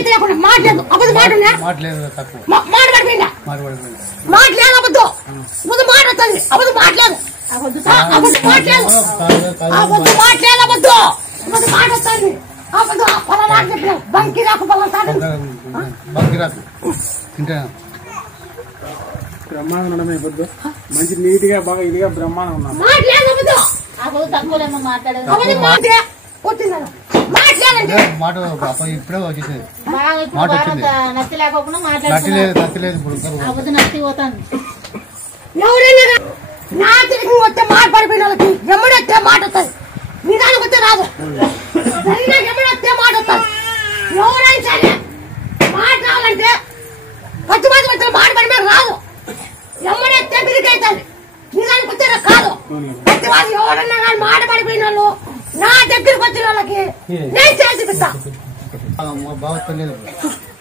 అయితే మాట్లాడదు అబద్ధం మాట్లాడినా మాట్లాడిపోయిందా మాట్లాడలేదు అబద్ధం ముందు మాట్లాడుతుంది అబద్ధం మాట్లాడదు అబద్ధం మాట్లాడదు అబద్ధం మాట్లాడదు అబద్ధం అబద్ధం మాట్లాడుతుంది అబద్ధం పొలం మాట చెప్పిన బంకిరాకు పొలం తాడు బంకిరాకు బ్రహ్మాండం అయిపోద్దు మంచి నీట్ గా బాగా ఇదిగా బ్రహ్మాండం ఉన్నాం మాట్లాడదు అబద్ధం అబద్ధం తక్కువలేమో మాట్లాడదు అబద్ధం మాట్లాడండి మాట ఇప్పుడే వచ్చేసేది నచ్చలేకపోకుండా మాట్లాడుతున్నారు అబద్ధం నచ్చిపోతాను ఎవరైనా నా తిరిగి వస్తే మాట పడిపోయిన వాళ్ళకి ఎమ్మడొస్తే మాట వస్తుంది నిదానికి వస్తే రాదు ఎమ్మడొస్తే మాట వస్తుంది ఎవరైనా సరే మాట రావాలంటే పచ్చి మాట వస్తే మాట పడి మీద రాదు ఎమ్మడొస్తే బిరికైతుంది నిదానికి వస్తే కాదు పచ్చి మాట ఎవరన్నా కానీ మాట పడిపోయిన వాళ్ళు నా దగ్గరకు వచ్చిన వాళ్ళకి నేను చేసి చూపిస్తా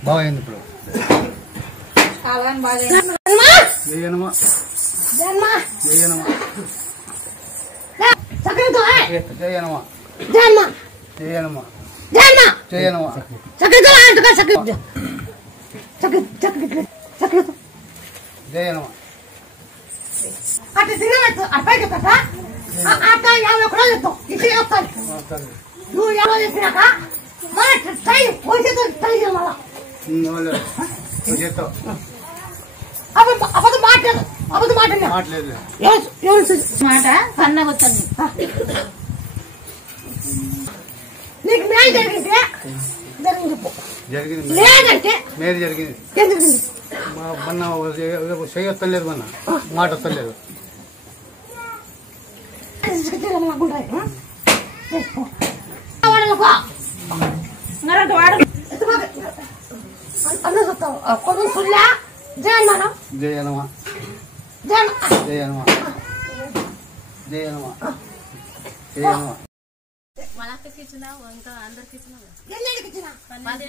బాగైంది ఇప్పుడు అట్లా తినవచ్చు అబ్బాయి చెప్తా అట్ట 50 కూడా చెప్తావు ఇది చెప్తాను నువ్వు 50 చెప్పినాక మన ట్రై పోసేతో ట్రై చేయాలి అబద్ధం మాట్లాడదు అబద్ధం మాట్లాడలేదు మాట సన్నగా వచ్చింది నీకు మేలు జరిగింది లేదంటే మేలు జరిగింది మొన్న చెయ్యి వస్తలేదు మొన్న మాట వస్తలేదు జయనమా జయనమా జయనమా జయనమా మనకి ఇచ్చినా ఇంకా అందరికి ఇచ్చినా 12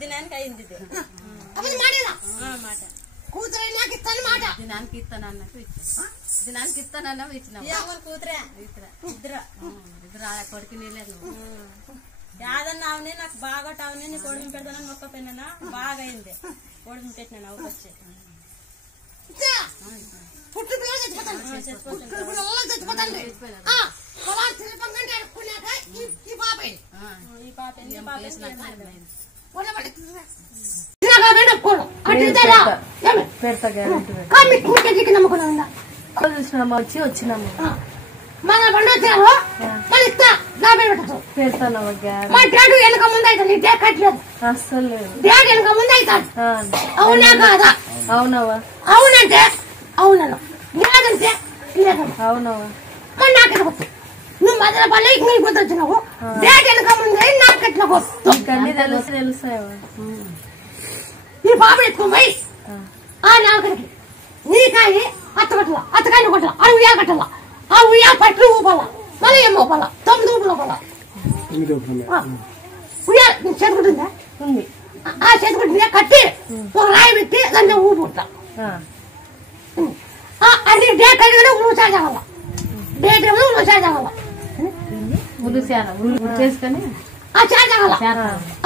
దినానికి అయింది మాట కూతురు నాకు ఇస్తాను మాట దినానికి ఇస్తానన్నట్టు దినానికి ఇస్తానన్నా ఇచ్చిన కూతురే ఇద్దరు కొడుకు నీళ్ళు యాదన్న అవని నాకు బాగా అవని నీ కొడుకుని పెడతానని మొక్క పెన్నా బాగా అయింది కొడుకుని పెట్టినా వచ్చి పుట్టు పిల్లలు చచ్చిపోతాను ఈ పాప వచ్చి వచ్చినాము మన బండి వచ్చారు ఇస్తా నా పేరు పెట్టచ్చు పెడతాను మా డాడీ వెనక ముందు అవుతాను నీ డాడీ కట్టలేదు అస్సలు లేదు డాడీ వెనక ముందు అవుతాడు అవునా కాదా అవునవా అవునంటే అవునను లేదంటే లేదమ్మా అవునవా మరి నాకు ఎట్లా నువ్వు మధ్యలో పల్లె ఇంక గుర్తు వచ్చినావు డాడీ వెనక ముందు నాకు ఎట్లా కొత్త తెలుసావా నీ పాప ఎత్తుకోపోయి ఆ నాలుగరికి నీకాయ అత్తగట్ల అత్తకాయని కొట్టాల ఆ ఉయ్యాల కట్టాల ఆ ఉయ్యాల పట్లు ఊపాల మళ్ళీ ఏం ఊపాల 9 ఊపులు ఊపాల ఉయ్యాల చేతుకుంటుందా ఉంది ఆ చేతుకుంటుందా కట్టి ఒక రాయి పెట్టి దాన్ని ఊపుట్లా అది డే కలిగిన ఉలుసా కావాల డే టైంలో ఉలుసా కావాల చేసుకొని ఆ చేత కావాల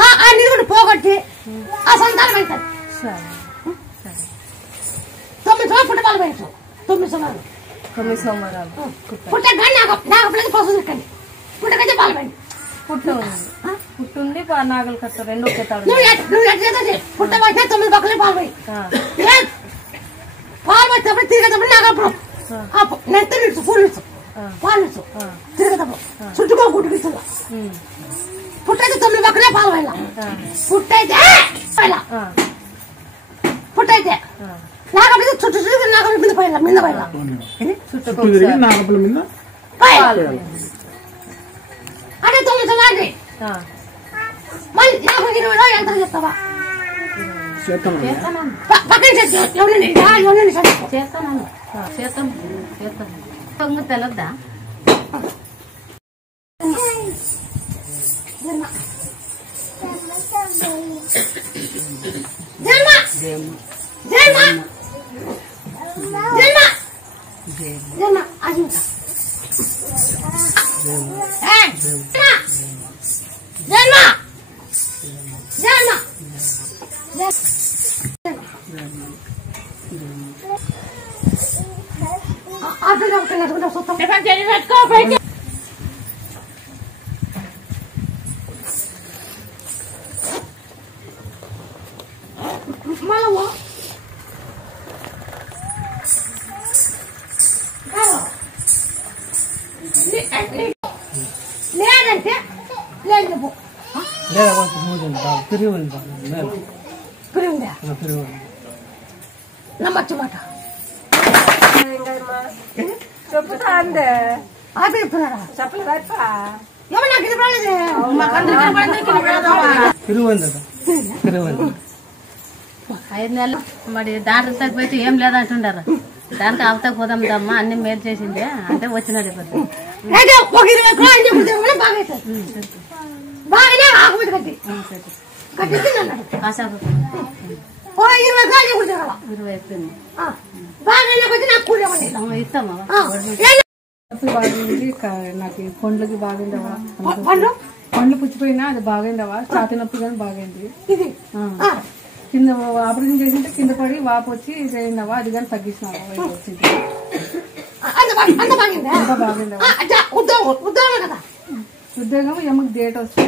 ఆ నిలుగుడు పోగొట్టి ఆ సంతానం అవుతుంది 9 సంవత్సరాలు పుట్టపాలు పోయించు 9 సంవత్సరాలు పుట్టగానే నాకు పిల్లలు పశువు తిక్కండి పుట్టకైతే పాలు పోయింది పుట్టుండి నాగలు కట్ట రెండు ఒకేతాడు నువ్వు ఎట్లా పుట్టబట్టినా 9 పక్కలే పాలు పోయి పాలు వచ్చేటప్పుడు తిరిగేటప్పుడు నాగప్పుడు నెత్త నిచ్చు పూలు నిచ్చు పాలు నిచ్చు తిరిగేటప్పుడు చుట్టుకో గుడ్డుకిస్తుందా పుట్టయితే 9 పక్కలే పాలు పోయినా పుట్టయితే నాగప్పుడు చుట్టూ చుట్టూ నాగప్పుడు మీద పోయినా మీద పోయినా అదే 9 సంవత్సరాలు మళ్ళీ 50 20 ఎంత చెప్తావా పక్కన చేస్తాను తెలద్దా లేదంటే లేదు నమ్మచ్చు మాట చెప్పుతా అందే ఆపి చెప్తున్నారా చెప్పలేదప్ప ఏమన్నా నాకు ఇది రాలేదు ఐదు నెలలు మరి దాంట్లో తగ్గిపోతే ఏం లేదంటుండారు దానికి అవతకు పోదాందమ్మా అన్ని మేలు చేసిందే అంటే వచ్చినాడు ఇప్పుడు బాగానే ఆకుబడి కట్టి కట్టిస్తున్నాడు కాసాపు 20 అయిపోయింది బాగానే కట్టి నాకు కూలేమండి ఇస్తామా బాగుంది నాకు పండ్లకి బాగుండవా పండు పండ్లు పుచ్చిపోయినా అది బాగుండవా ఛాతి నొప్పి కానీ బాగుంది ఇది కింద ఆపరేషన్ చేసింటే కింద పడి వాపు వచ్చి చేయిందవా అది కానీ తగ్గించినావా వచ్చింది అంత బాగుందా బాగుండవా ఉద్యోగం కదా ఉద్యోగం ఎమ్మకి డేట్ వస్తే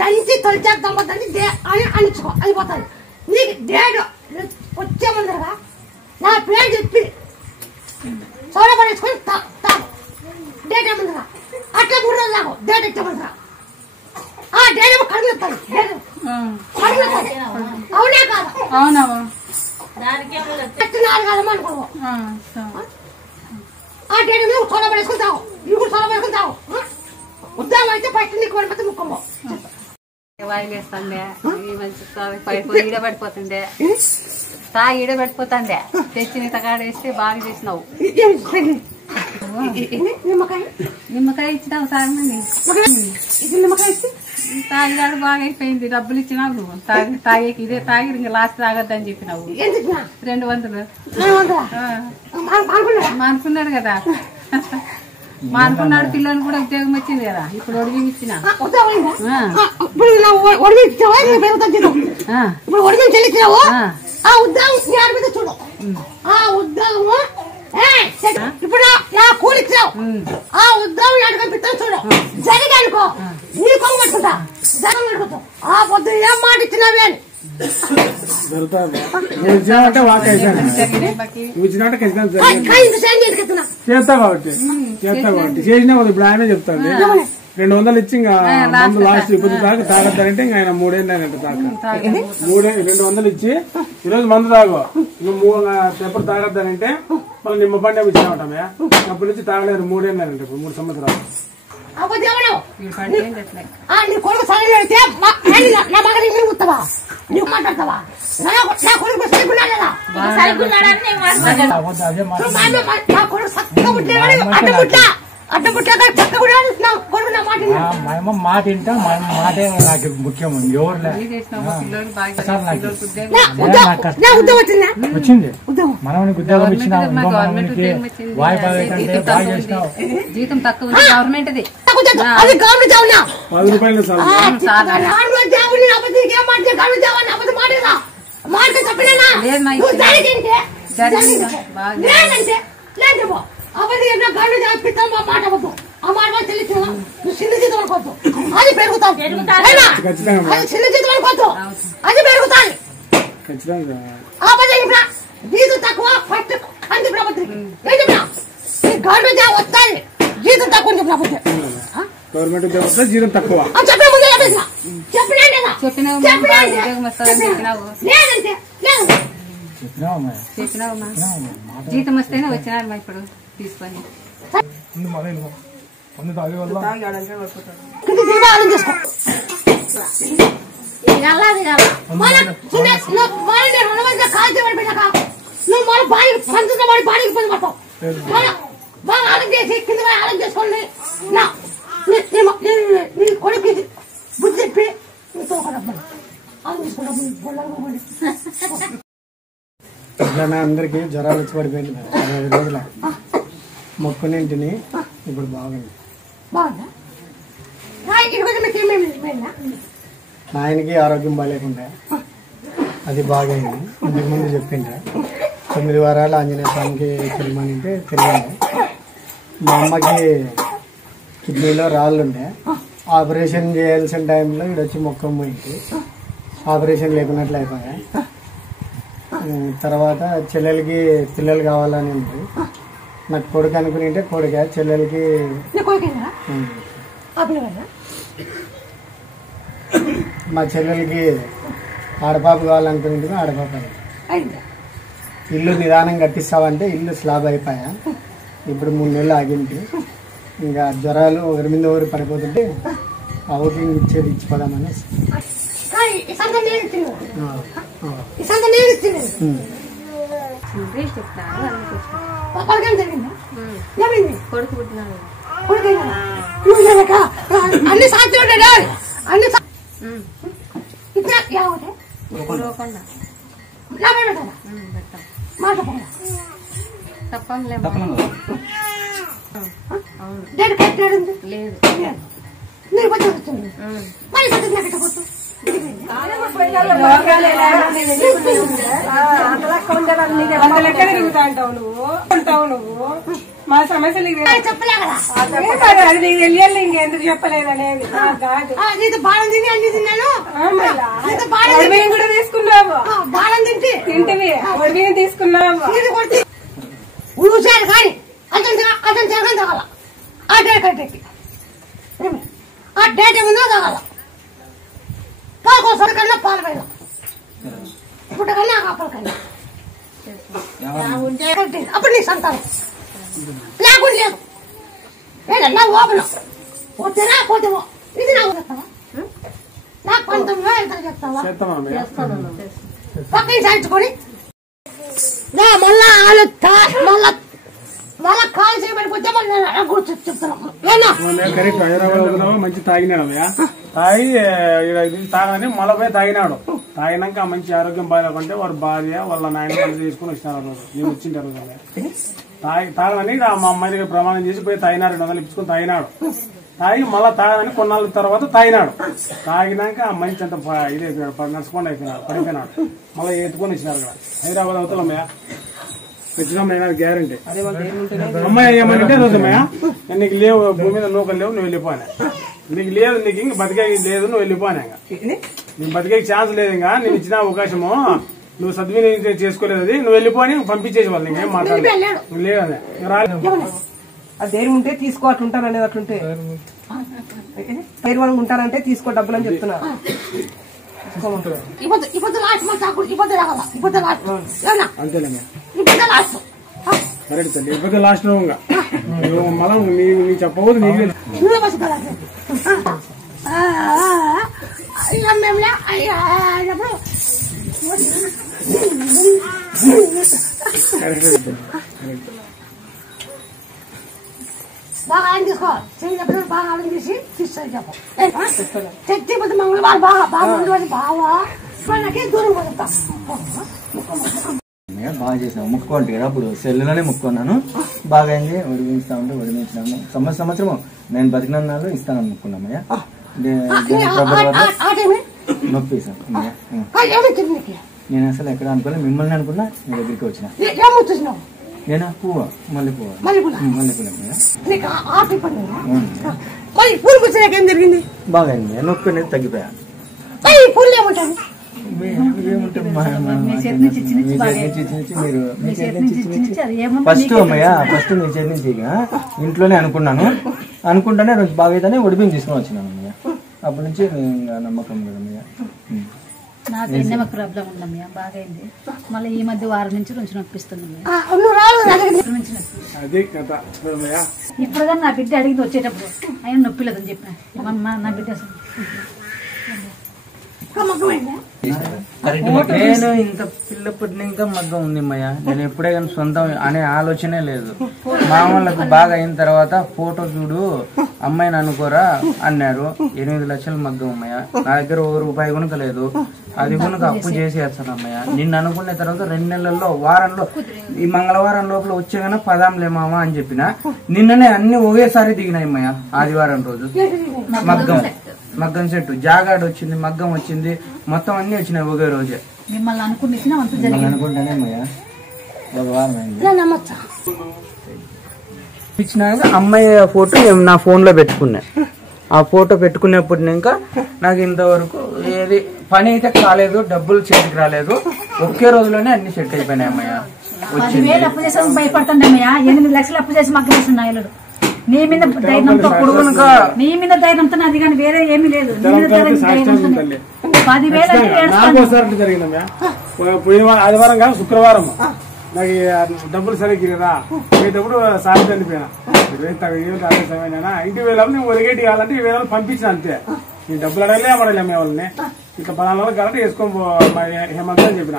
దంచి తొలిచేద్దాం దంచి అని అనిచుకో అయిపోతాను నీకు డేట్ వచ్చే ముందరగా నా పేరు చెప్పి సోడపడేసుకొని తాగు డేట్ ఏముందరా అట్లా 3 రోజులు తాగు డేట్ వచ్చే ముందరా ఆ డేట్ ఏమో కడుగుతాను అవునా కాదా అవునవా 4 కాదమ్మా అనుకో ఆ డేట్ నువ్వు సోడపడేసుకొని తాగు నువ్వు కూడా సోడపడేసుకొని తాగు ఉద్యోగం అయితే ఫస్ట్ నీకు పడిపోతే ముక్కమ్మో వాయిల్ వేస్తాండే ఈడ పడిపోతుండే తాగి ఈడ పడిపోతాండే తెచ్చి నీ తగాడ వేస్తే బాగా చేసినావు నిమ్మకాయ ఇచ్చినావు తాగమని నిమ్మకాయ ఇచ్చి తాగినాడు బాగా అయిపోయింది డబ్బులు ఇచ్చినావు నువ్వు తాగేకి ఇదే తాగి ఇంకా లాస్ట్ తాగొద్దని చెప్పినావు 200 మానుకున్నాడు కదా మానుకున్నాడు పిల్లలు కూడా ఉద్యోగం వచ్చింది కదా ఇప్పుడు ఒడిగి ఇచ్చిన ఇప్పుడు ఒడిగి చెల్లించినావు ఆ ఉద్యోగం చూడు ఆ ఉద్యోగము ఇప్పుడు నా కూలిచ్చావు ఆ ఉద్యోగం ఎడగనిపిస్తాను చూడు జరిగి అనుకో నీ కొంగు పెట్టుకుంటా జగన్ పెట్టుకుంటావు ఆ పొద్దు ఏం మాట ఇచ్చినావే అని చేస్తా కాబట్టి చేసినా ఇప్పుడు ఆయనే చెప్తాడు 200 ఇచ్చి ఇంకా మందు లాస్ట్ ఇప్పుడు దాకా తాగద్దారంటే ఇంకా ఆయన 3 ఏళ్ళు అయినట్టు దాకా 200 ఇచ్చి ఈరోజు మందు తాగు నువ్వు ఎప్పుడు తాగద్దానంటే మళ్ళీ నిమ్మ పండే ఇచ్చినామటమే అప్పటి నుంచి తాగలేదు 3 ఏళ్ళు అయినట్టు ఇప్పుడు 3 సంవత్సరాలు నీ కొడుకు సరైన నా మగని మీరు ముత్తవా నువ్వు మాట్లాడతావా నా కొడుకు సరికున్నాడు కదా నా కొడుకు చక్కగా పుట్టినాడు అడ్డం పుట్టాక చక్కగా నా కొడుకు నా మాట మాట వింటా మాటే నాకు ముఖ్యం ఎవరు వచ్చింది మనకి ఉద్యోగం ఇచ్చినావు వాయిదా బాగా చేసినావు జీతం తక్కువ గవర్నమెంట్ అది గవర్నమెంట్ జాబ్ 10 రూపాయలు గవర్నమెంట్ జాబ్ ఏం మాట గవర్నమెంట్ జాబ్ అబద్ధం మాటేదా మాట చెప్పలేనా లేదంటే లేదు అబద్ధం గవర్నమెంట్ జాబ్ పిస్తాం మాట అబద్ధం ఆ మాట చెల్లించు నువ్వు చిన్న జీతం అనుకోవద్దు అది పెరుగుతావు అది చిన్న జీతం అనుకోవద్దు అది పెరుగుతాయి అబద్ధం జీతం తక్కువ ఫస్ట్ అంది ప్రభుత్వం గవర్నమెంట్ జాబ్ వస్తాయి జీతం తక్కువ ప్రభుత్వం గవర్నమెంట్ ఉద్యోగం వస్తే జీతం తక్కువ జీతం వస్తేనే వచ్చినారు మా ఇప్పుడు తీసుకొని నువ్వు మన బాడీ పంచున్న వాడి బాడీకి పని పడతావు బాగా ఆలోచన చేసి కింద ఆలోచన చేసుకోండి నీ కొడుకు బుద్ధి చెప్పి నీతో ఒక డబ్బులు ఆలోచించుకో డబ్బులు ఇట్లానే అందరికి జ్వరాలు వచ్చి పడిపోయింది 20 రోజుల మొక్కునింటిని ఇప్పుడు బాగుంది. బాగుందా? ఆయనకి ఆరోగ్యం బాగాలేకుండా అది బాగైంది. ఇంతకుముందు చెప్పిండ్రా 9 వారాలు ఆంజనేయ స్వామికి తిరగమనింటే తిరిగాను. మా అమ్మకి కిడ్నీలో రాళ్ళు ఉండే ఆపరేషన్ చేయాల్సిన టైంలో ఇక్కడ వచ్చి మొక్కం పోయింది. ఆపరేషన్ లేకున్నట్లు అయిపోయా. తర్వాత చెల్లెలకి పిల్లలు కావాలని ఉంది. నాకు కొడుకు అనుకుని కొడుక చెల్లెలకి మా చెల్లెలకి ఆడపాప కావాలనుకుని ఆడపాప ఇల్లు నిదానం కట్టిస్తావంటే ఇల్లు స్లాబ్ అయిపోయా. ఇప్పుడు 3 నెలలు ఆగింది. ఇంకా జ్వరాలు ఒకరి మీద ఒకరు పడిపోతుంటే అవుటింగ్ ఇచ్చేది ఇచ్చిపోదామని. కొడుకు పుట్టినాడు. అన్ని సాధ్యం అన్ని తప్పంలే లేదు లెక్క తిరుగుతా అంటావు నువ్వు ఉంటావు నువ్వు. మా సమస్యలు చెప్పలే కదా అది నీకు తెలియాలి. ఇంకెందుకు చెప్పలేదనేది కాదు. బాణం తిని అన్ని తిన్నాను. బియ్యం కూడా తీసుకున్నావు. బాణం తింటే తింటివి బియ్యం తీసుకున్నావు. ఉసారు కానీ అతను జరగని తగల ఆ డేట్ కట్టేకి ఆ డేట్ ఏముందో తగల పాలకోసం కన్నా పాలు పైన పుట్ట కన్నా ఆపల కన్నా అప్పుడు నీ సంతానం లేకుండా లేదు. ఏదన్నా ఓపెన్ పోతేనా పోతేమో ఇది నాకు చెప్తావా? నాకు 19 ఎంత చెప్తావా? పక్కన సాయించుకొని మళ్ళా మళ్ళా కాలు చేయబడిపోతే మళ్ళీ చెప్తున్నాను. కరెక్ట్. హైదరాబాద్ మంచి తాగినాడు తాగి తాగని మళ్ళీ పోయి తాగినాడు. తాగినాక మంచి ఆరోగ్యం బాగాలేకుంటే వాడు భార్య వాళ్ళ నాయన తీసుకుని వచ్చినారు. రోజు నేను వచ్చింటారు తాగని మా అమ్మాయి దగ్గర ప్రమాణం చేసి పోయి తాగినాడు. 200 ఇచ్చుకుని తాగినాడు. తాగి మళ్ళా తాగని కొన్నాళ్ళ తర్వాత తాగినాడు. తాగినాక మంచి అంత ఇదే నడుచుకోండి అయిపోయినాడు పడిపోయినాడు. మళ్ళీ ఎత్తుకొని వచ్చినారు కదా హైదరాబాద్ అవుతామయ్యా వచ్చినామయ్యా గ్యారంటీ. అమ్మాయి ఏమంటే రోజమ్మయ్యా నీకు లేవు భూమి మీద నూకలు లేవు నువ్వు వెళ్ళిపోయినా. నీకు లేదు నీకు ఇంక బతికేకి లేదు నువ్వు వెళ్ళిపోయినా. నీకు బతికేకి ఛాన్స్ లేదు. ఇంకా నేను ఇచ్చిన అవకాశము నువ్వు సద్వినియోగం చేసుకోలేదు. అది నువ్వు వెళ్ళిపోయి పంపించేసి వాళ్ళు నీకేం మాట్లాడలేదు. లేదు అది ధైర్యం ఉంటే తీసుకో అట్లుంటాననేది అట్లుంటే ధైర్యం ఉంటానంటే తీసుకో డబ్బులు అని చెప్తున్నా. కరెక్ట్ తల్లి ఇబ్బంది లాస్ట్ మళ్ళా నీ చెప్పవద్దు నీకు బాగా ఆయన తీసుకోవాలి. చేయప్పుడు బాగా ఆలోచన చేసి తీసుకోవాలి. చెప్పు తెచ్చిపోతే మమ్మల్ని వాళ్ళు బాగా బాగా ఉండేవాళ్ళు బాగా నాకే దూరం పోతా. బాగా చేసాను ముక్కోండి కదా అప్పుడు సెల్లులోనే ముక్కున్నాను. బాగా అయింది. ఉడిమిస్తా ఉంటే ఉడిమించినాము. సంవత్సరం నేను బతికినాళ్ళు ఇస్తానని ముక్కున్నామయ్యా. నొప్పి సార్ నేను అసలు ఎక్కడ అనుకోలేదు. మిమ్మల్ని అనుకున్నా మీ దగ్గరికి వచ్చిన. నేనా పువ్వు మల్లెపూల బాగా అయింది. నొప్పి అనేది తగ్గిపోయా. ఫస్ట్ అమ్మయ్యా ఫస్ట్ మీ చేతి నుంచి ఇంట్లోనే అనుకుంటానే బాగా అయితేనే ఒడిపిని తీసుకుని వచ్చినాను అమ్మయ్య. అప్పటి నుంచి నమ్మకం కదమ్మయ్య. నాకు ఎన్నెమ ప్రాబ్లం ఉందమ్మయ్య బాగైంది. మళ్ళీ ఈ మధ్య వారం నుంచి కొంచెం నొప్పిస్తుంది. ఇప్పుడు కానీ నా బిడ్డ అడిగింది వచ్చేటప్పుడు ఆయన నొప్పి లేదని చెప్పిన. నా బిడ్డ నేను ఇంత పిల్ల పుట్టినాక మగ్గం ఉంది అమ్మయ్య. నేను ఎప్పుడే కానీ సొంతం అనే ఆలోచనే లేదు. మామూలకు బాగా అయిన తర్వాత ఫోటో చూడు అమ్మాయిని అనుకోరా అన్నారు. 8 లక్షల మగ్గం అమ్మయ్య. నా దగ్గర ₹1 కొనుక లేదు. అది కొనుక అప్పు చేసేస్తాను అమ్మయ్య. నిన్ను అనుకున్న తర్వాత 2 నెలల్లో వారంలో ఈ మంగళవారం లోపల వచ్చేగానే పదాంలే మామ అని చెప్పిన. నిన్ననే అన్ని ఒకేసారి దిగినాయి అమ్మయ్య. ఆదివారం రోజు మగ్గం సెట్ జాగాడు వచ్చింది, మగ్గం వచ్చింది, మొత్తం అన్ని వచ్చినాయి ఒకే రోజే. మిమ్మల్ని అనుకుంటానే అమ్మయ్య. ఒక వారం అయింది. ఇచ్చినాక అమ్మాయి ఫోటో నా ఫోన్ లో పెట్టుకున్నా. ఆ ఫోటో పెట్టుకునేప్పుడు ఇంకా నాకు ఇంతవరకు ఏది పని అయితే కాలేదు, డబ్బులు చేతికి రాలేదు. ఒకే రోజులోనే అన్ని సెట్ అయిపోయినాయి అమ్మయ్య. 10,000 అప్పు చేసే భయపడుతుండమ్మయ్యా. 8 లక్షలు అప్పు చేసి మగ్గం వేస్తున్నాయి. నీ మీద ధైర్యంతో నీ మీద ధైర్యంతో అది కానీ వేరే ఏమీ లేదు. నీ మీద 10,000 జరిగిందమ్మా. ఆదివారం కాదు శుక్రవారం నాకు డబ్బులు సరిగ్గా పోయేటప్పుడు సాయం చనిపోయినా. అదే సమయమైనా ఇంటికి వెళ్ళాము. నేను ఒరిగేటి కావాలంటే 20,000 పంపించిన అంతే. ఈ డబ్బులు అడగలే అమ్మడలే అమ్మే వాళ్ళని. ఇట్లా 14 కాబట్టి వేసుకొని హేమంత్ అని చెప్పిన.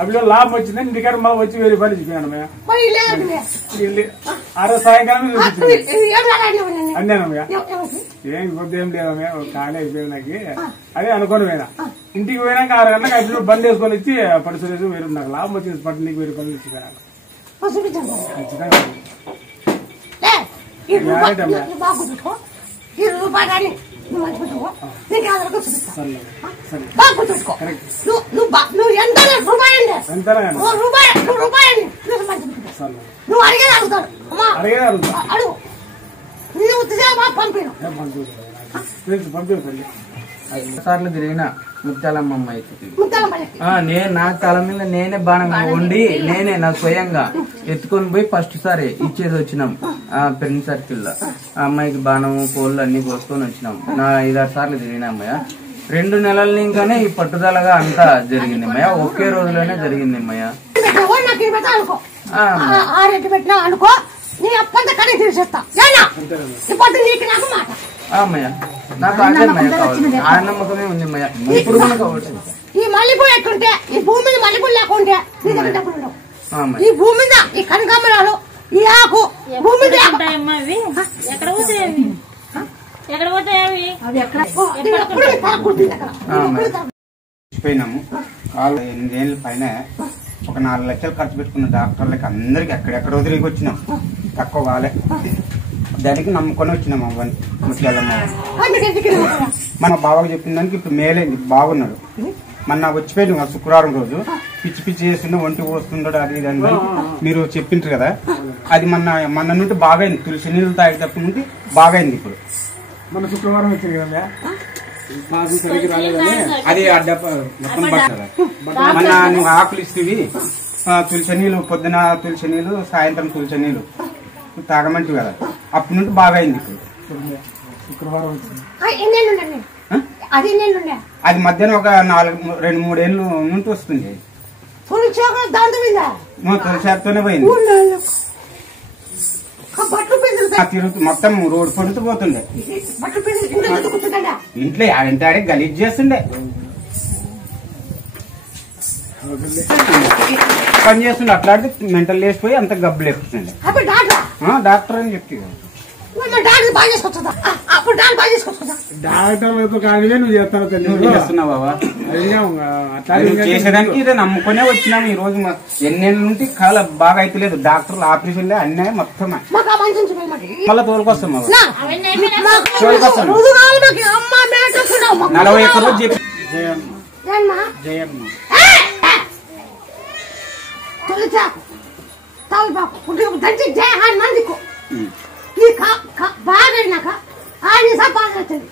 అవిలో లాభం వచ్చింది. ఇంటికాడ మళ్ళీ వచ్చి 1000 రూపాయలు చెప్పినాను. ఆ రోజు సాయంకాలం అన్నానమ్మయ్య. ఏం కొద్ది ఏం లేదమ్మయ్య, ఖాళీ అయిపోయింది నాకు. అదే అనుకోని పోయినా. ఇంటికి పోయినాక 6 గంటలకు అప్పుడు బండి వేసుకొని వచ్చి పడి సురేష్ వేరు నాకు లాభం వచ్చింది. పట్టు నీకు 1000 రూపాయలు ఇచ్చిపోయినా. నువ్వు అడిగేది అడుగుతాడు. సార్లు తిరిగిన ముత్యాలమ్మ నేను నా తల మీద నేనే బాణంగా వండి నేనే నా స్వయంగా ఎత్తుకొని పోయి ఫస్ట్ సారి ఇచ్చేది వచ్చినాం. ఫ్రెండ్ సర్కిల్ లో ఆ అమ్మాయికి బాణము కోళ్ళు అన్ని పోసుకొని వచ్చినాం. నా 5-6 సార్లు తిరిగిన అమ్మాయ. 2 నెలల ఇంకానే ఈ పట్టుదలగా అంతా జరిగింది అమ్మయ్య. ఒకే రోజులోనే జరిగింది అమ్మయ్య. అనుకో నీ అప్పంతా కడే తీసేస్తా. అమ్మయ్య నాకు అదే అమ్మయ్య కావాలి. ఆ నమ్మకమే ఉంది అమ్మయ్య. ఇప్పుడు కూడా కావచ్చు. ఈ మల్లెపూలు ఎట్టుంటే ఈ భూమి మీద మల్లెపూలు లేకుంటే నీ దగ్గర డబ్బులు ఉండవు. ఈ భూమి మీద ఈ కనకాంబరాలు ఈ ఆకు భూమి మీద ఎక్కడ పోతాయి? ఎక్కడ పోతాయి అవి? పోయినాము. వాళ్ళు 8 ఏళ్ళ పైన ఒక 4 లక్షలు ఖర్చు పెట్టుకున్న డాక్టర్లకి అందరికి ఎక్కడెక్కడో తిరిగి వచ్చినాం. తక్కువ కాలే. దానికి నమ్ముకొని వచ్చినాం. ముత్యాలమ్మ మన బావకు చెప్పిన దానికి ఇప్పుడు మేలైంది. బాగున్నాడు. మొన్న వచ్చిపోయింది శుక్రవారం రోజు. పిచ్చి పిచ్చి చేస్తుండే, ఒంటి పోస్తుండడు, అది ఇది అని మీరు చెప్పింటారు కదా. అది మొన్న నుండి బాగైంది. తులసి నీళ్ళు తాగేటప్పటి నుండి బాగైంది. ఇప్పుడు మన శుక్రవారం వచ్చింది కదా అది మొత్తం పట్టదా. మన నువ్వు ఆకులు ఇస్తేవి తులసి నీళ్ళు, పొద్దున తులసి నీళ్ళు, సాయంత్రం తులసి నీళ్ళు తాగమంటు కదా. అప్పటి నుండి బాగా అయింది. ఇప్పుడు శుక్రవారం వచ్చింది. అది మధ్యాహ్నం ఒక 2-3 ఏళ్ళు నుండి వస్తుంది. తులసితోనే పోయింది. తిరుగుతూ మొత్తం రోడ్డు పొడుతూ పోతుండే. ఇంట్లో ఆడంటే ఆడే గలీజ్ చేస్తుండే. పని చేస్తుండే. అట్లాంటి మెంటల్ లేచిపోయి అంత గబ్బులు ఎక్కుతుండే. డాక్టర్ అని చెప్తే డాక్టర్ నువ్వు చేస్తున్నావు బాబా. చేసేదానికి ఇదే నమ్ముకునే వచ్చినాం. ఈ రోజు 8 ఏళ్ళ నుండి కాల బాగా అయితే లేదు. డాక్టర్లు ఆపరేషన్లే అన్నీ మొత్తం మళ్ళీ తోలుకొస్తాం. 40 రోజు చెప్పి బాగైనాక ఆయన బాగా వచ్చింది.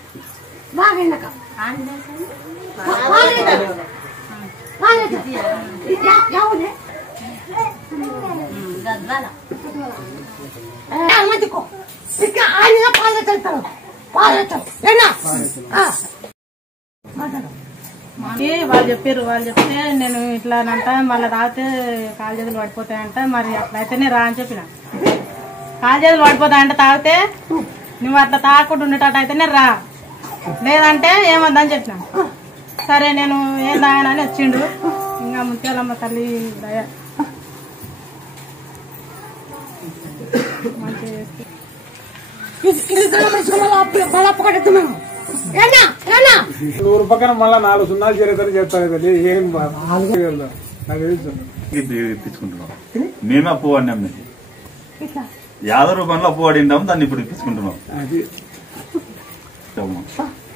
బాగైనాక మంచికో ఇక ఆయన పాలు చెప్తాడు. పాలు వాళ్ళు చెప్పారు. వాళ్ళు చెప్తే నేను ఇట్లా అంట మళ్ళీ తాగితే కాలు చేతులు పడిపోతాయంట. మరి అట్లయితేనే రా అని చెప్పిన. కాలు చేతులు పడిపోతాయంట తాగితే. నువ్వు అట్లా తాగకుండా ఉండేటట్టు అయితేనే రా, లేదంటే ఏమొద్దని చెప్పిన. సరే నేను ఏం తాగానని వచ్చిండు. ఇంకా ముత్యాలమ్మ తల్లి దయ నూరు పక్కన మళ్ళా 4 సున్నాలు చేరేదని చెప్తారు కదా. ఏం నాకు తెలుసు. ఇప్పించుకుంటున్నాం మేమే అప్పు వాడినాం. మీకు 50 రూపాయలు అప్పు వాడింటాము, దాన్ని ఇప్పుడు ఇప్పించుకుంటున్నాం.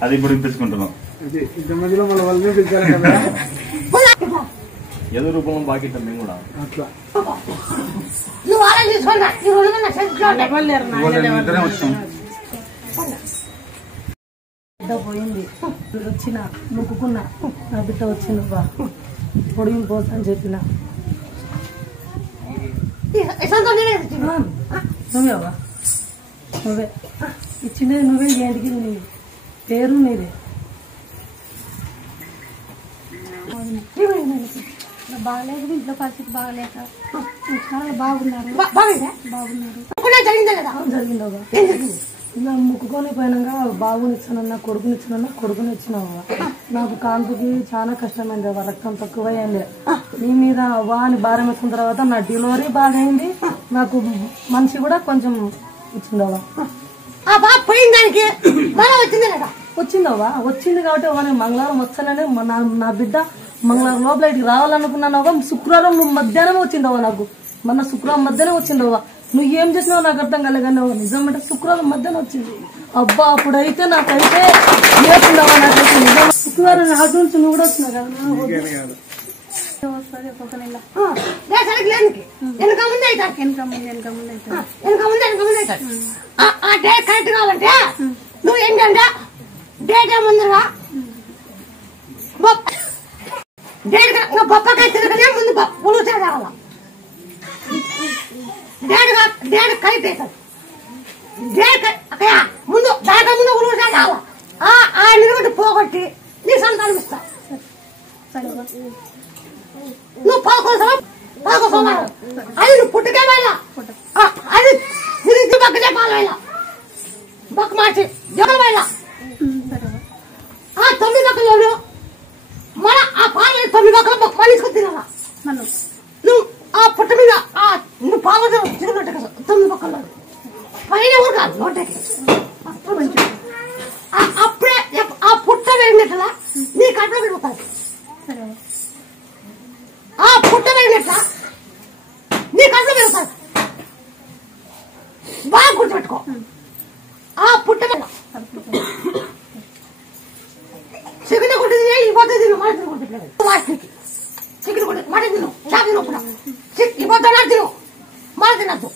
అది ఇప్పుడు ఇప్పించుకుంటున్నాం. మధ్యలో మళ్ళీ వాళ్ళు తెచ్చారు కదా. ఏదో రూపంలో బాకీ ఇస్తాం మేము కూడా. అట్లా వచ్చాం. బిడ్డ పోయింది, వచ్చిన మొక్కుకున్నా, నా బిడ్డ వచ్చింది బా పొడిగిన పోతా అని చెప్పిన. నువ్వేవా నువ్వే ఇచ్చినది, నువ్వే ఏంటికి నీ పేరు నీదే. బాగలేదు, ఇంట్లో పరిస్థితి బాగలేక చాలా బాగున్నారు. జరిగిందవా ఇలా ముక్కుకొని పోయినాక బాబునిచ్చానన్నా కొడుకుని ఇచ్చినావా. నాకు కాన్పుకి చాలా కష్టమైంది, రక్తం తక్కువైంది. నీ మీద వాని భారం వేసుకున్న తర్వాత నా డెలివరీ బాగా అయింది, నాకు మనిషి కూడా కొంచెం ఇచ్చిందవా. వచ్చిందవా వచ్చింది కాబట్టి వాని మంగళవారం వచ్చానని నా బిడ్డ మంగళవారం లోపల ఇటుకి రావాలనుకున్నానవా. శుక్రవారం నువ్వు మధ్యాహ్నం వచ్చిందవా, నాకు మొన్న శుక్రవారం మధ్యాహ్నం వచ్చిందవా. నువ్వు ఏం చేసినావు నాకు అర్థం కాలేగానే నిజమంటే శుక్రవారం మధ్యాహ్నం వచ్చింది. అబ్బా అప్పుడైతే నాకైతే నేర్చుండవా, నాకైతే నిజం. శుక్రవారం నాటి నుంచి నువ్వు కూడా వచ్చినావు కదా. వస్తుంది ఒక్కొక్క నెల వెనక ముందు కరెక్ట్ కావాలంటే నువ్వు ఏంటంటే డేట్ ముందుగా బొప్పకాయ తిరగనే ముందు పులుసే కావాల. డేట్ కరెక్ట్ అవుతుంది. ముందు దాకా ముందు పులుసే కావాల. ఆ నిలబడి పోగొట్టి నీ సంతానం ఇస్తా. నువ్వు 11 సంవత్సరం అది నువ్వు పుట్టుకే వెళ్ళా, అది తిరిగి బక్కనే పాలు వెళ్ళా, బొక్క మార్చి జగన్ వెళ్ళా. ఆ 9 బక్కలు మన ఆ పాలు 9 బక్కలు మళ్ళీ తినాలా. నువ్వు ఆ పుట్ట మీద నువ్వు పాలు చిగురు 9 బక్కలు పైన ఊరు నోటకి అప్పుడే ఆ పుట్ట వెళ్ళినట్లా నీ కట్లో పెరుగుతుంది. ఆ పుట్ట వెళ్ళినట్ల నీ కట్లో పెరుగుతుంది. బాగా గుర్తుపెట్టుకో. ఆ పుట్ట చికెన్ కొట్టింది ఇవ్వద్దు తిను, మటన్ కొట్టిట్లేదు. చికెన్ కొట్టి మటన్ తిను, చేప తిను, ఇవ్వద్దు తిను, మట తినద్దు.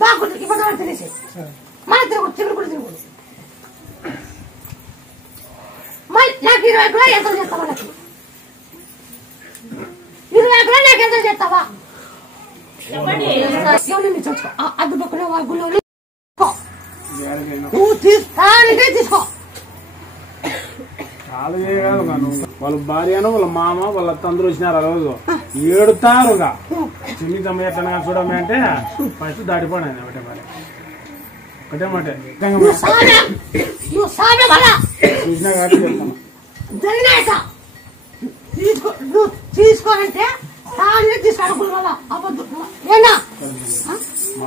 బాగా కొట్టి ఇవ్వద్దు తినేసి మళ్ళీ తినకూడదు, చికెన్ కూడా తినకూడదు. మళ్ళీ నాకు 20 కూడా ఎంత చేస్తావా, నాకు 20 కూడా నాకు ఎంత చేస్తావా. చూసుకో అడ్డు పక్కన గుళ్ళు నువ్వు తీసుకో. చాలా చేయగలరు కాను. వాళ్ళ భార్యను వాళ్ళ మామ వాళ్ళ అత్త అందరూ వచ్చినారు. ఆ రోజు ఏడుతారుగా చిన్ని తమ్మ ఎట్లా చూడమే అంటే ఫస్ట్ దాటిపోయినా ఒకటే మరి ఒకటే మాట చూసినా కాబట్టి చెప్తాను. తీసుకోనంటే తీసుకోకూడదు.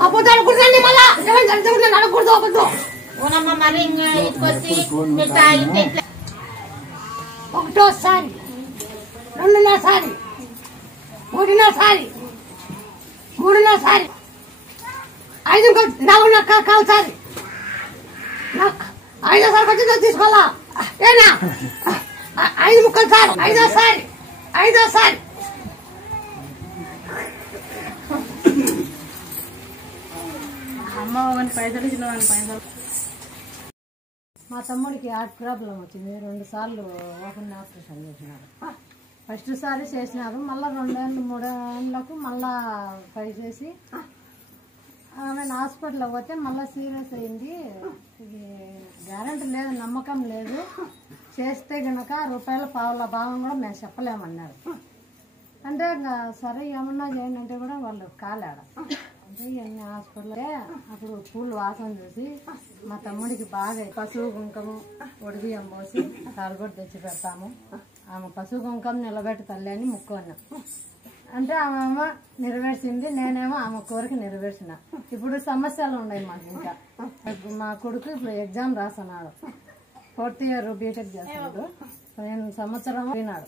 అబద్ధం అనుకుంటుంది. మళ్ళా అడగకూడదు అబద్ధం. ఒకటోసారి, రెండున్నరసారి, మూడున్నరసారి, మూడున్నరసారి, 4 కాల్సారి, 5సారి వచ్చి తీసుకోవాలా. ఏనా 5 ముక్కలు సార్, 5సారి, 5సారి. అమ్మ పైసలు ఇచ్చిన పైసలు. మా తమ్ముడికి హార్ట్ ప్రాబ్లం వచ్చింది. 2 సార్లు ఓపెన్ ఆపరేషన్ చేసినారు. ఫస్ట్ సారి చేసినారు, మళ్ళీ 2 ఏళ్ళు 3 ఏళ్ళకు మళ్ళా ట్రై చేసి ఆమె హాస్పిటల్లో పోతే మళ్ళీ సీరియస్ అయింది. ఇది గ్యారెంటీ లేదు, నమ్మకం లేదు. చేస్తే గనక రూపాయల పావుల భావం కూడా మేము చెప్పలేమన్నారు. అంటే ఇంకా సరే ఏమన్నా చేయండి అంటే కూడా వాళ్ళు కాలేడ. అంటే ఇవన్నీ హాస్పిటల్ అప్పుడు పూలు వాసన చూసి మా తమ్ముడికి బాగా పసుపు కుంకము ఒడిబియ్యం పోసి తాలుబొట్టు తెచ్చి పెడతాము. ఆమె పసుపు కుంకం నిలబెట్టి తల్లి అని మొక్కున్నాం. అంటే ఆమె అమ్మ నెరవేర్చింది, నేనేమో ఆమె కోరిక నెరవేర్చిన. ఇప్పుడు సమస్యలు ఉన్నాయి మాకు. ఇంకా మా కొడుకు ఇప్పుడు ఎగ్జామ్ రాస్తున్నాడు, 4th ఇయర్ బీటెక్ చేస్తున్నాడు. నేను సంవత్సరం పోయినాడు,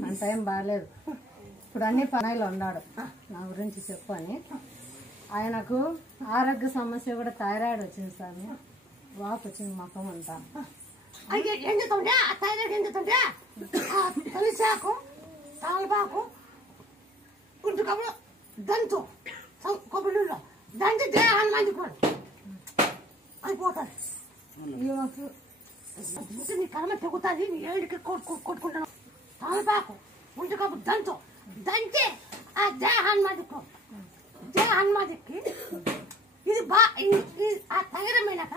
మన టైం బాగాలేదు. ఇప్పుడు అన్ని పనాయిలో ఉన్నాడు. నా గురించి చెప్పు అని. ఆయనకు ఆరోగ్య సమస్య కూడా థైరాయిడ్ వచ్చింది సార్, వాపు వచ్చింది ముఖం అంతా. అయితే ఏం చేస్తుంటే ఆ థైరాయిడ్ ఏం చేస్తుంటే తొలిసాకు తాళపాకు గుంటుకప్పుడు దంచు కొబ్బరిలో దంచి దేహాన్ని మంచిపోడు అయిపోతాడు. నీ కర్మ తెగుతుంది, నీ ఏడికి కొట్టుకుంటున్నావు. తాళపాకు గుంటుకప్పుడు దంచు దంచి ఆ దేహాన్ని మంచుకో. దేహాన్ని మంచుకి ఇది ఆ తగిరమైనాక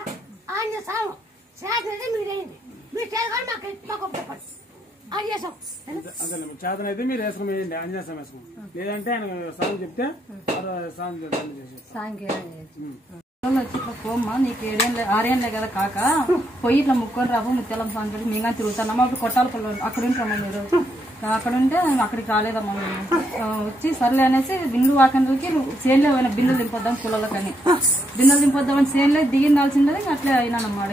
ఆయన సాగు చేతనైతే మీరేయండి. మీరు చేయగానే మాకు చెప్పండి అది చేసాం. అసలు చేతనైతే మీరు వేసుకుని వేయండి, ఆంజనేయ వేసుకుని. లేదంటే ఆయన సాగు చెప్తే వచ్చి ఇట్లా పోమ్మా, నీకు 6 కదా కాక పోయి ఇట్లా ముక్కొని రాబో ముత్యాలం సాంగ్ పెట్టి మేము తిరుగుతున్నామా. అప్పుడు కొట్టాల పళ్ళు అక్కడ ఉంటామా మీరు. అక్కడ ఉంటే అక్కడికి రాలేదమ్మా మేము. వచ్చి సర్లే అనేసి బిందులు వాకందులకి చేనులో పోయిన బిందులు దింపొద్దాం కులలకని. బిందులు దింపొద్దామని చేనులో దిగిందాల్సిందే అట్లే అయినానమ్మా.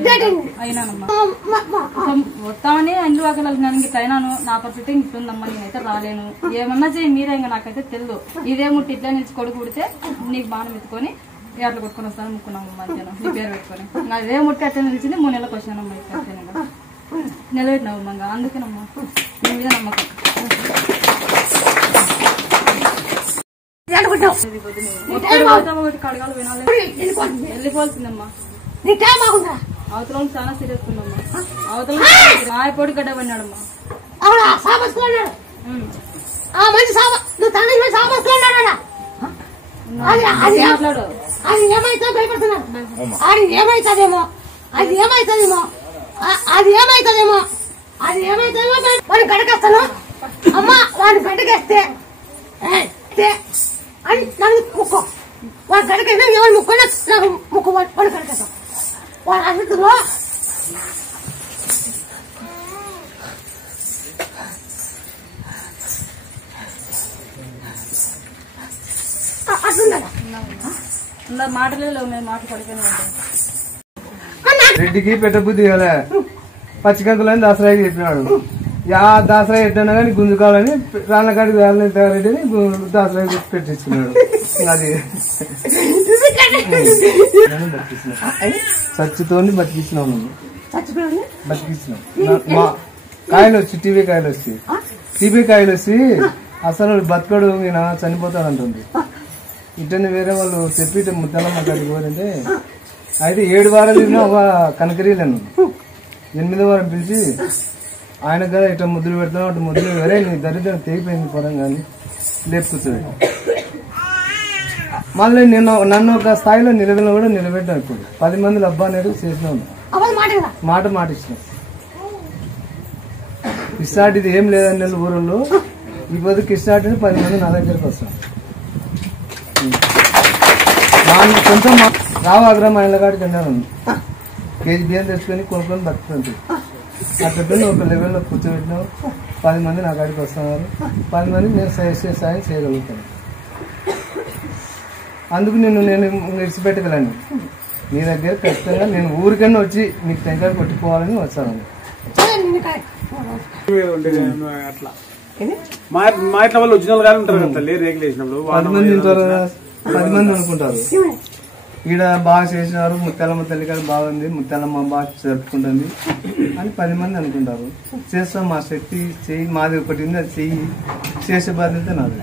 వస్తామని ఇండ్లు వాకలకి నేను ఇట్లా అయినాను. నా పరిస్థితి ఇంటుందమ్మా, నేనైతే రాలేను. ఏమన్నా చేయి మీరే, ఇంకా నాకైతే తెలియదు. ఇదే ముట్టి ఇట్లా నిలిచి కొడుకు పుడితే నీకు బాణం ఎత్తుకొని ఎట్లా కొట్టుకొని వస్తాను ముక్కున్నాము మధ్యాహ్నం నీ పేరు పెట్టుకొని. నా ఇదే ముట్టి అట్లా నిలిచింది. 3 నెలలకు వచ్చానమ్మా. ఇట్లా నిలబెట్టినావు అమ్మా, అందుకేనమ్మా నీ మీద నమ్మకం. కడగాలు వినాలి, వెళ్ళిపోవాల్సిందమ్మా. అవతల చాలా సీరియస్ ఉందమ్మా. అవతల ఆయపోడి గడ్డ పడినాడమ్మా. మాట్లాడు. అది ఏమైతే భయపడుతున్నాడు. అది ఏమైతుందేమో వాడిని గడకేస్తాను. అమ్మ వాడిని గడ్డకేస్తే అని నన్ను ముక్కో. వాడు గడకేస్తే ఎవరు ముక్కో నాకు ముక్కు వాడు గడకేస్తాం. వాడు అన్నిటిలో అట్లుందా మాటలే మేము మాట పడిపోయినా. రెడ్డికి పెట్టబుద్ధి కదా, పచ్చికంకులని దసరాకి చెప్పినాడు. దసరా ఎట్టన్నా కానీ గుంజుకోవాలని రాళ్ళకాడికి రెడ్డిని దసరాకి పెట్టించుకున్నాడు. అది చచ్చుతోని బతికించినాం, బతికించినాం. మా కాయలు వచ్చి టీవీ కాయలు వచ్చి అసలు బతకడు ఈయన చనిపోతాడు అంటుంది. ఇటని వేరే వాళ్ళు చెప్పి ముద్దలమ్మ కాడికి పోతుంటే అయితే 7 వారాలు ఒక కనకరీలను 8వ వారం పిలిచి ఆయన కదా ఇట్లా ముద్దులు పెడతాను, అటు ముద్దులు వేరే నీ దరిద్రం తెగిపోయింది పొరం కానీ లేపుతుంది. మళ్ళీ నన్ను ఒక స్థాయిలో కూడా నిలబెట్టాను. ఇప్పుడు 10 మందిలో అబ్బా అనేది చేసినాను, మాట ఇచ్చినాం. కిస్సాట్ ఇది ఏం లేదని ఊరుల్లో ఈ పొద్దు కిస్సాట్ 10 మంది నా దగ్గరికి వస్తాను. కొంచెం రావాగ్రహం ఆయన కాడికి వెళ్ళాను. కేజీ బియ్యం తెచ్చుకొని కొనుక్కొని బతుకుతుంది. అక్కడ ఒక లెవెల్లో కూర్చోబెట్టినావు. 10 మంది నా కాడికి వస్తున్నారు. 10 మంది నేను సాయం చేయగలుగుతాను. అందుకు నేను విడిచిపెట్టగలను. నీ దగ్గర ఖచ్చితంగా నేను ఊరికన్నా వచ్చి నీకు టెంకాయ కొట్టుకోవాలని వచ్చాను. అట్లా మా ఇట్లా వాళ్ళు ఒరిజినల్ గానే ఉంటారు కదా తల్లి. రేకులు వేసినప్పుడు 10 మంది ఉంటారు కదా, 10 మంది అనుకుంటారు. ఈడ బాగా చేసినారు, ముత్యాలమ్మ తల్లి గారు బాగుంది, ముత్యాలమ్మ బాగా జరుపుకుంటుంది అని 10 మంది అనుకుంటారు. చేస్తాం, మా శక్తి చెయ్యి, మాది ఒకటి ఉంది, అది చెయ్యి, చేసే బాధ్యత నాది.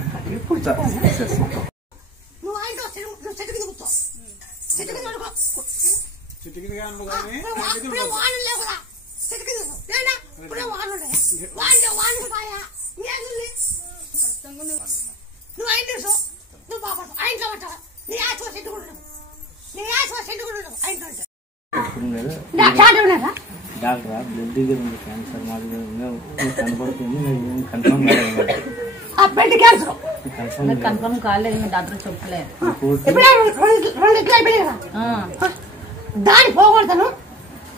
డాక్టరా బ్లడ్ దగ్గర ఉంది, క్యాన్సర్ మాది కనపడుతుంది, కన్ఫర్మ్ ఆ బెడ్ క్యాన్సర్ కన్ఫర్మ్ కాలేదు, మీ డాక్టర్ చెప్పలేదు. ఇప్పుడే 2 ఇట్లు అయిపోయినాయి కదా, దాన్ని పోగొడతాను.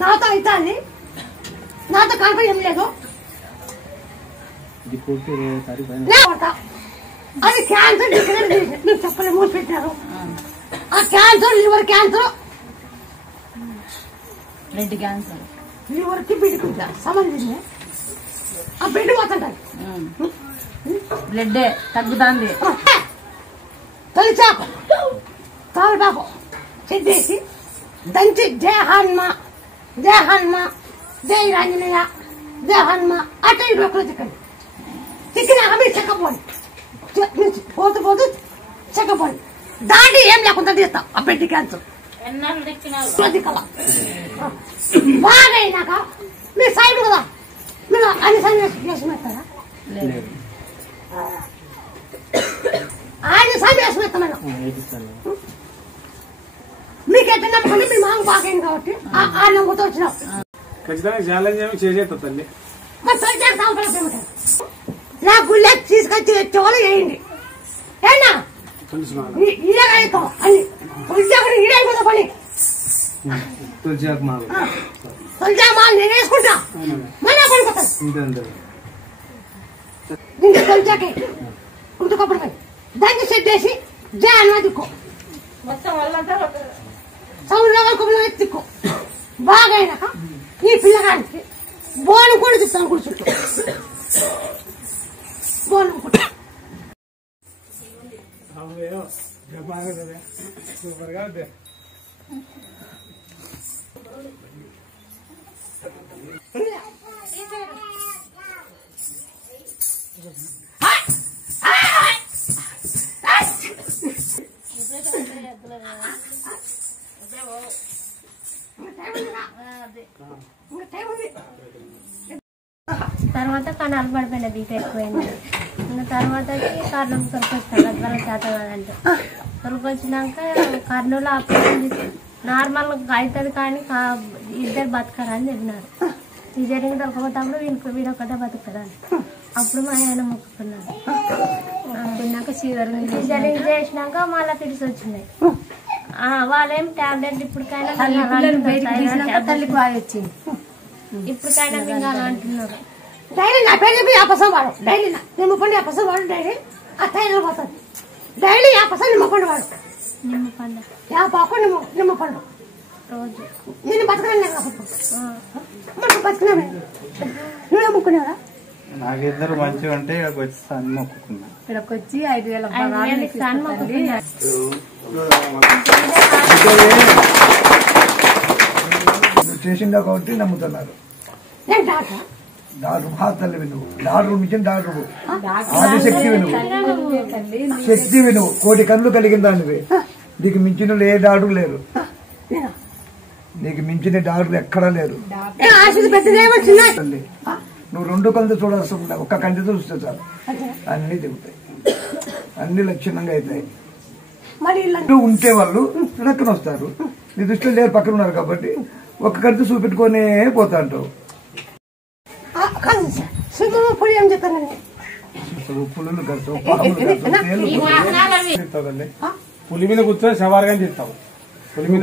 నాతో అవుతుంది, నాతో కన్ఫర్మ్ ఏం లేదు. అది క్యాన్సర్ మీరు చెప్పలేదు, మూసి పెట్టినారు. ఆ cancer liver cancer, blood cancer, liver కి బిడ్డకు సంబంధించింది. ఆ బిడ్డ పోతుంటారు, బ్లడ్ తగ్గుతుంది. తొలిచాకు తాలపాకు చెడ్డేసి దంచి జయ హనుమ జయ రాంజనేయ జయ హనుమ అటు ఇటు ఒకరు చిక్కండి. చిక్కినాక మీరు చెక్కపోండి, పోతూ చెక్కపోండి. దాంట్లో ఏం లేకుండా తీస్తాం. ఆ పెట్టి క్యాన్సర్ బాగా అయినాక మీరు సైడ్ కదా, మీరు అన్ని సన్యాసం పెడతారా? ఆయన సన్యాసం పెడతామన్నా మీకు ఎట్లా నమ్మకం? మీ మాకు బాగైంది కాబట్టి ఆ నమ్మకంతో వచ్చినాం. ఖచ్చితంగా ఛాలెంజ్ ఏమి చేసేస్తా తల్లి. మరి తొలిచాక సాంపడే నా గుళ్ళే తీసుకొచ్చి వచ్చేవాళ్ళు వేయండి. ఏనా ఇడగలుగుతాం అని తొలిచాక ఇడైపోతా పని. తొలిచాక మాలు నేను వేసుకుంటా, మన పడిపోతాను. దీంట్లో తొలిచాకే ఉంటుకప్పుడు పని దాన్ని సెట్ చేసి జాన్ దిక్కో సౌండ్ ఎత్తుకో. బాగా అయినాక ఈ పిల్లగానికి బోనం కూడా తిప్పాను, కూడా చుట్టూ బోనం కూడా సూపర్ గా ఉంది. తర్వాత కణాలు పడిపోయినా బీపీ ఎక్కువైంది. ఇంకా తర్వాత కర్నూలు తొలకొచ్చాను, అద్వాల చేత కాదంటే తొలకొచ్చినాక కర్నూలు ఆపరేషన్ చేసి నార్మల్ అవుతుంది కానీ ఇద్దరు బతకరని చెప్పినారు. సిజరింగ్ తొలకపోతప్పుడు వీడొక్కటే బతుకుతారని అప్పుడు మా ఆయన మొక్కుకున్నాడు. మొక్కున్నాక సిజరింగ్ చేసినాక మళ్ళీ ఫిట్స్ వచ్చినాయి. వాళ్ళేం టాబ్లెట్ ఇప్పటికైనా తల్లికి బాగా వచ్చింది, ఇప్పటికైనా ఇంకా అలా అంటున్నారు. డైలీ నా పేరు చెప్పి 50 వాడు, డైలీ నిమ్మపండు 50 వాడు, డైలీ ఆ తైలు పోతుంది. డైలీ 50 నిమ్మపండు వాడు, నిమ్మపండు 50 నిమ్మపండు రోజు. నేను బతకలే మనకు బతికినా నువ్వే ముక్కునేవా? నాకిద్దరు మంచిగా ఉంటే ఇక్కడికి వచ్చి సాన్ని మొక్కుకున్నా. ఇక్కడికి వచ్చి 5,000 చేసిందా కాబట్టి నమ్ముతున్నారు. డాక్టర్ మహాతల్లి వినువు, డాక్టర్ మించిన డాక్టర్ ఆదిశక్తి వినువు, శక్తి వినువు, 1,000 కళ్ళు కలిగిన దానివి. నీకు మించిన ఏ డాక్టర్ లేరు, నీకు మించిన డాక్టర్ ఎక్కడా లేరు. నువ్వు 2 కళ్ళు చూడాల్సి, 1 కంటితో చూస్తే చాలు, అన్ని దిగుతాయి, అన్ని లక్షణంగా అవుతాయి. ఉంటే వాళ్ళు వెనక్కన వస్తారు. నీ దృష్టిలో లేరు, పక్కన ఉన్నారు కాబట్టి 1 కంటి చూపెట్టుకునే పోతా అంటావు. పులులు కడతావు, పులి మీద కూర్చొని సవారుగా తీస్తావు.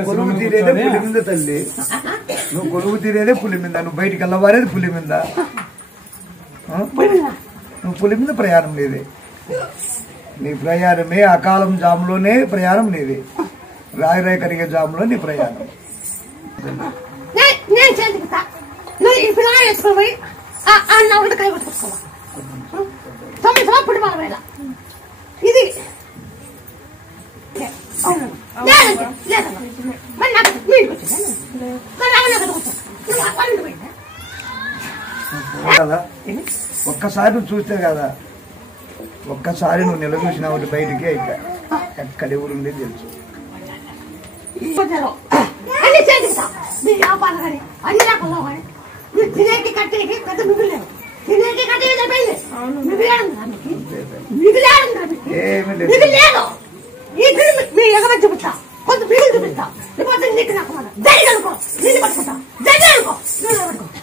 కొలువు తీరేదే పులి మీద తల్లి, నువ్వు కొలువు తీరేదే పులి మీద, నువ్వు బయటికి వెళ్ళవారేది పులి మీద, నువ్వు పులి మీద ప్రయాణం లేదే. నీ ప్రయాణమే అకాలం జాములోనే ప్రయాణం లేదే, రాయి కరిగే జాములో నీ ప్రయాణం. నేను చేతికితా నువ్వు ఈ పిల్లగా వేసుకుని పోయి అన్న ఒకటి కై కొట్టుకోవా 9 సంవత్సరాలు వాళ్ళ వేళ ఇది మరి నాకు నీకు కదా ఒక్కసారి నువ్వు చూస్తే కదా, ఒక్కసారి నువ్వు నిలదూసినావు బయటికి అయితే ఎక్కడ ఎవరు ఉండేది తెలుసు. అన్ని చేతికితా మీ వ్యాపారం కానీ అన్ని రకాల్లో కానీ మీరు తినేకి కట్టేకి పెద్ద మిగిలేదు, తినేకి కట్టేకి సరిపోయింది. మిగిలేదు మీ ఎగమని చూపిస్తా, కొంత మిగులు చూపిస్తా, లేకపోతే నీకు నాకు మన జరిగి అనుకో, నిన్ను పట్టుకుంటా, జరిగి అనుకో,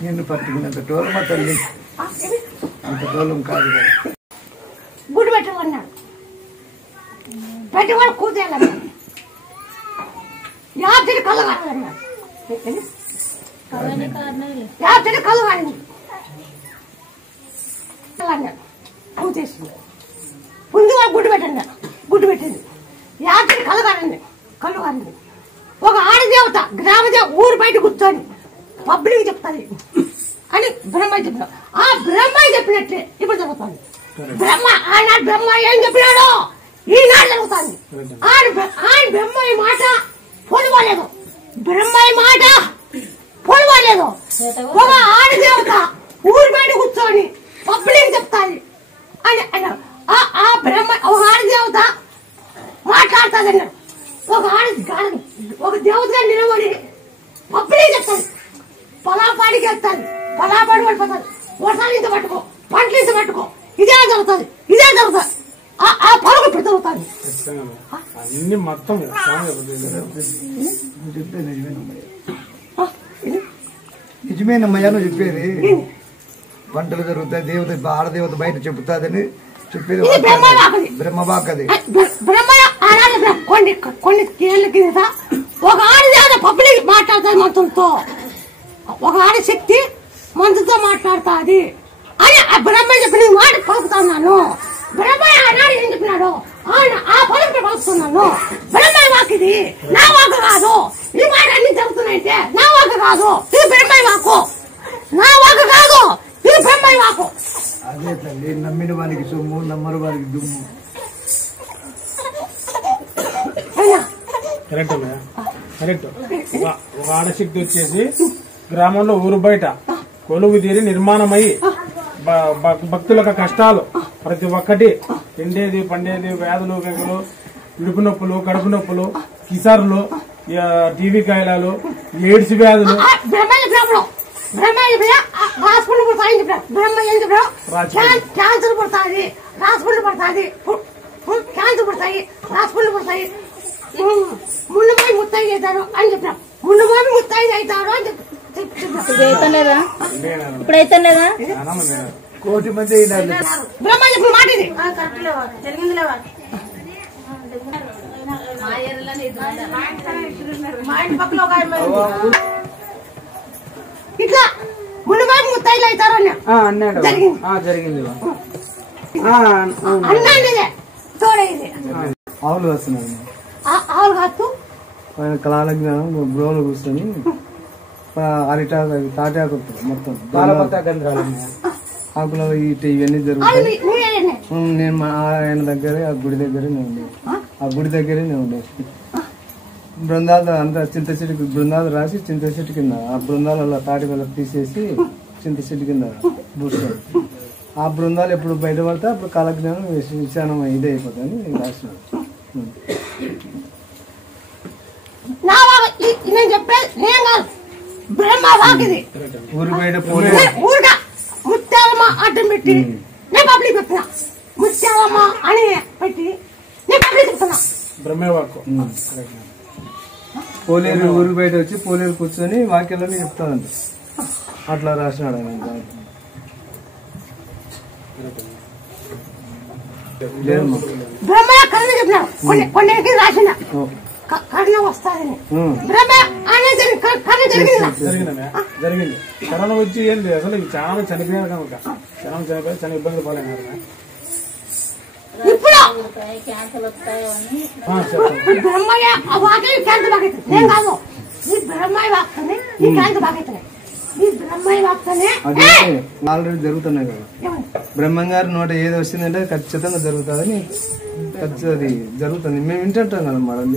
నిన్ను పట్టుకున్నంత టోలం మా తల్లి, అంత టోలం కాదు. గుడి పెట్టి కూడా కూర్చోాలన్నా యాత్రి కళ్ళు కాదన్నా యాత్రి కళ్ళు కాదండి కూర్చేసింది ముందు కూడా గుడ్డు పెట్టింది యాత్రి కళ్ళు కాదండి ఒక ఆడదేవత గ్రామదేవ ఊరు బయట కూర్చొని పబ్లిక్ చెప్తాది అని బ్రహ్మయ్య చెప్పినాడు. ఆ బ్రహ్మయ్య చెప్పినట్లే ఇప్పుడు జరుగుతుంది. బ్రహ్మ ఆనాడు బ్రహ్మ ఏం చెప్పినాడో ఈనాడు జరుగుతుంది. ఆయన బ్రహ్మయ్య మాట పొలవలేదు. ఒక ఆడదేవత ఊరు బయట కూర్చొని పబ్లిక్ చెప్తాది అని అన్నాడు. ఆ బ్రహ్మ ఒక ఆడదేవత మాట్లాడుతుంది అన్నాడు. ఒక దేవత నిలబడి పబ్లిక్ చెప్తాది. పొలాపాడికి వెళ్తాది. పొలాపాడి పడిపోతాది. వర్షాలు ఇంత పట్టుకో, పంటలు ఇంత పట్టుకో, ఇదే జరుగుతుంది. ఆ పొలం ఇప్పుడు జరుగుతుంది. అన్ని మొత్తం నిజమేనమ్మయ్యా నువ్వు చెప్పేది. పంటలు జరుగుతాయి, దేవత ఆడదేవత బయట చెబుతాదని చెప్పేది బ్రహ్మవాకది. కొన్ని ఏళ్ళ కింద ఒక ఆడదేవత పబ్లిక్ మాట్లాడుతుంది మంత్రులతో. ఒక ఆడశక్తి మంత్రులతో మాట్లాడుతుంది అని ఆ బ్రహ్మయ్య చెప్పిన మాట పలుకుతున్నాను. బ్రహ్మయ్య ఆనాడు ఏం చెప్పినాడు ఆ పలుకు పలుకుతున్నాను. బ్రహ్మయ్య వాక్ ఇది, నా వాక్ కాదు. ఈ మాట అన్ని జరుగుతున్నాయంటే నా వాక్ కాదు, ఇది బ్రహ్మయ్య వాకు. నా వాక్ కాదు, ఇది బ్రహ్మయ్య వాకు. అదే తల్లి, నమ్మిన వారికి సొమ్ము, నమ్మని వారికి దుమ్ము. కరెక్ట్. ఒక ఆడశక్తి వచ్చేసి గ్రామంలో ఊరు బయట కొలువు తీరి నిర్మాణమై భక్తుల కష్టాలు ప్రతి ఒక్కటి తిండేది పండేది వ్యాధులు గెగలు ఇడుపు నొప్పులు కడుపు నొప్పులు కిసార్లు టీవీ కాయలాలు ఎయిడ్స్ వ్యాధులు క్యాన్సర్ పడుతుంది, రాసుపుండ్లు పడుతుంది, క్యాన్సర్ పడతాయి, రాసుపుండ్లు పడతాయి. ముళ్ళుమాయి ముత్తైదు అవుతారు అని చెప్పిన. ముళ్ళుమాయి ముత్తైదు అవుతారు అని చెప్పి ఇప్పుడైతే లేదా కోటి మంది బ్రహ్మ చెప్పిన మాట ఇది. ఇట్లా ముళ్ళుమాయి ముత్తైదు అవుతారు అన్నాడు. జరిగింది అన్నాండిదే తోడైంది. ఆవులు వస్తున్నాడు. ఆవులు కాదు ఆయన కళాల జ్ఞానం బ్రోలు కూర్చొని అరిటాకు తాటాకు మొత్తం ఆకులో ఇవన్నీ జరుగుతాయి. నేను మా ఆయన దగ్గరే ఆ గుడి దగ్గరే ఉండే బృందాలు అంతా చింత చెట్టు బృందాలు రాసి చింత చెట్టు కింద ఆ బృందాలు అలా తాటి వల్ల తీసేసి చింత చెట్టు కింద పూస్తారు. ఆ బృందాలు ఎప్పుడు బయటపడితే అప్పుడు కాలజ్ఞానం విశానం ఇదే అయిపోతుంది రాసినాడు. నేను చెప్పేది నేను కాదు, బ్రహ్మ వాకిది. ఊరు బయట ఊరుగా ముత్యాలమ్మ అడ్డం పెట్టి నేను పబ్లిక్ చెప్తున్నా. ముత్యాలమ్మ అని పెట్టి నేను పబ్లిక్ చెప్తున్నా. బ్రహ్మవాకు పోలేరు ఊరు బయట వచ్చి పోలేరు కూర్చొని వాక్యాలని చెప్తానంట. అట్లా రాసినాడు ఆయన. బ్రహ్మ కర్ణ చెప్పినాడు. కొన్ని రాసిన కర్ణ వస్తాదని బ్రహ్మ అనేది కర్ణ జరిగింది. కరోనా వచ్చి ఏంటి అసలు చాలా చనిపోయారు కనుక చాలా చనిపోయి చాలా ఇబ్బందులు పోలేనారు. ఇప్పుడు బ్రహ్మయ్య వాకి క్యాన్సర్ బాగా నేను కాదు, ఈ బ్రహ్మయ్య వాక్తనే ఈ క్యాన్సర్ బాగా ఈ బ్రహ్మయ్య వాక్తనే ఆల్రెడీ జరుగుతున్నాయి కదా. బ్రహ్మంగారు నోట ఏది వచ్చిందంటే ఖచ్చితంగా జరుగుతుందని అది జరుగుతుంది. మేము వింటుంటాం కదా మేడం.